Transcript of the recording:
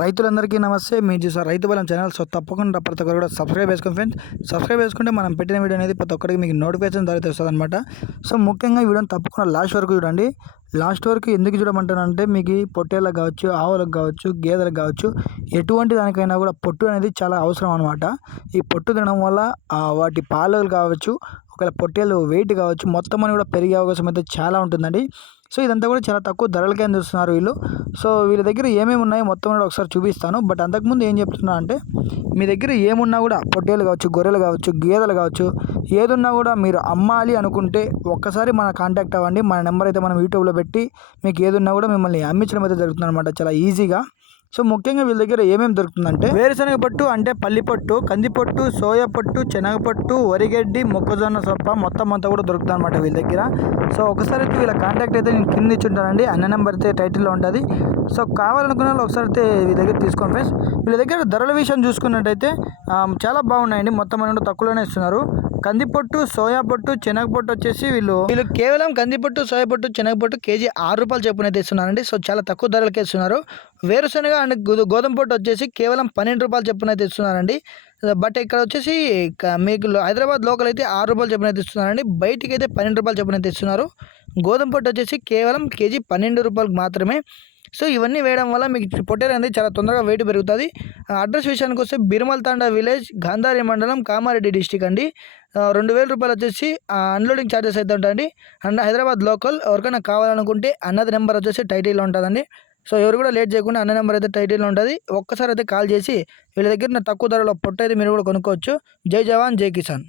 రైతులందరికీ నమస్తే. మీరు చూసారు రైతు బలం ఛానల్. సో తప్పకుండా ప్రతి ఒక్కరు కూడా సబ్స్క్రైబ్ చేసుకోండి ఫ్రెండ్స్. సబ్స్క్రైబ్ చేసుకుంటే మనం పెట్టిన వీడియో అనేది ప్రతి ఒక్కరికి మీకు నోటిఫికేషన్ ద్వారా వస్తుంది అనమాట సో ముఖ్యంగా ఈ వీడియోని తప్పకుండా లాస్ట్ వరకు చూడండి. లాస్ట్ వరకు ఎందుకు చూడమంటానంటే మీకు పొట్టేళ్ళకు పొట్టేళ్ళకి కావచ్చు ఆవులకు కావచ్చు గేదెలకు కావచ్చు ఎటువంటి దానికైనా కూడా పొట్టు అనేది చాలా అవసరం అనమాట ఈ పొట్టు తినడం వల్ల వాటి పాలు కావచ్చు ఒకవేళ పొట్టేలు వెయిట్ కావచ్చు మొత్తం అని కూడా పెరిగే అవకాశం అయితే చాలా ఉంటుందండి. సో ఇదంతా కూడా చాలా తక్కువ ధరలకే అందిస్తున్నారు వీళ్ళు. సో వీళ్ళ దగ్గర ఏమేమి ఉన్నాయో మొత్తం కూడా ఒకసారి చూపిస్తాను. బట్ అంతకుముందు ఏం చెప్తున్నా అంటే మీ దగ్గర ఏమున్నా కూడా పొట్టేలు కావచ్చు గొర్రెలు కావచ్చు గేదెలు కావచ్చు ఏదున్నా కూడా మీరు అమ్మాలి అనుకుంటే ఒక్కసారి మన కాంటాక్ట్ అవ్వండి. మన నెంబర్ అయితే మనం యూట్యూబ్లో పెట్టి మీకు ఏదున్నా కూడా మిమ్మల్ని అమ్మించడం అయితే జరుగుతుంది అనమాట చాలా ఈజీగా. సో ముఖ్యంగా వీళ్ళ దగ్గర ఏమేమి దొరుకుతుందంటే వేరుశనగ పట్టు అంటే పల్లి పట్టు కంది పట్టు సోయా పట్టు శనగ పట్టు వరిగడ్డి మొక్కజొన్న సొప్ప మొత్తం అంతా కూడా దొరుకుతుంది అనమాట వీళ్ళ దగ్గర. సో ఒకసారి అయితే వీళ్ళ కాంటాక్ట్ అయితే నేను కింద ఇచ్చి ఉంటానండి అన్న నెంబర్ అయితే టైటిల్లో ఉంటుంది. సో కావాలనుకున్న వాళ్ళు ఒకసారి అయితే వీళ్ళ దగ్గర తీసుకోండి ఫ్రెండ్స్. వీళ్ళ దగ్గర ధరల విషయం చూసుకున్నట్టయితే చాలా బాగున్నాయండి. మొత్తం అని కూడా తక్కువలోనే ఇస్తున్నారు. కందిపొట్టు సోయా పొట్టు శనగపొట్టు వచ్చేసి వీళ్ళు వీళ్ళు కేవలం కందిపొట్టు సోయా పొట్టు శనగపొట్టు కేజీ ఆరు రూపాయలు చెప్పున అయితే ఇస్తున్నారండి సో చాలా తక్కువ ధరలకే ఇస్తున్నారు వేరుశనగ అండ్ గోధుమ పొట్టు వచ్చేసి కేవలం పన్నెండు రూపాయలు చెప్పున అయితే ఇస్తున్నారండి బట్ ఇక్కడ వచ్చేసి మీకు హైదరాబాద్ లోకల్ అయితే ఆరు రూపాయలు చెప్పున అయితే ఇస్తున్నారండి బయటికి అయితే పన్నెండు రూపాయలు చెప్పున అయితే ఇస్తున్నారు గోధుమ పొట్టు వచ్చేసి కేవలం కేజీ పన్నెండు రూపాయలకు మాత్రమే. సో ఇవన్నీ వేయడం వల్ల మీకు పొట్టేరు అనేది చాలా తొందరగా వెయిట్ పెరుగుతుంది. ఆ అడ్రస్ విషయానికి వస్తే బిరుమల్ తాండా విలేజ్ గాంధారి మండలం కామారెడ్డి డిస్టిక్ అండి. రెండు వేల రూపాయలు వచ్చేసి అన్లోడింగ్ ఛార్జెస్ అయితే ఉంటాయండి. అండ్ హైదరాబాద్ లోకల్ ఎవరికైనా కావాలనుకుంటే అన్నది నెంబర్ వచ్చేసి టైటిల్లో ఉంటుందండి. సో ఎవరు కూడా లేట్ చేయకుండా అన్న నెంబర్ అయితే టైటిల్లో ఉంటుంది. ఒక్కసారి అయితే కాల్ చేసి వీళ్ళ దగ్గర తక్కువ ధరలో పొట్టేది అయితే మీరు కూడా కొనుక్కోవచ్చు. జై జవాన్ జై కిసాన్.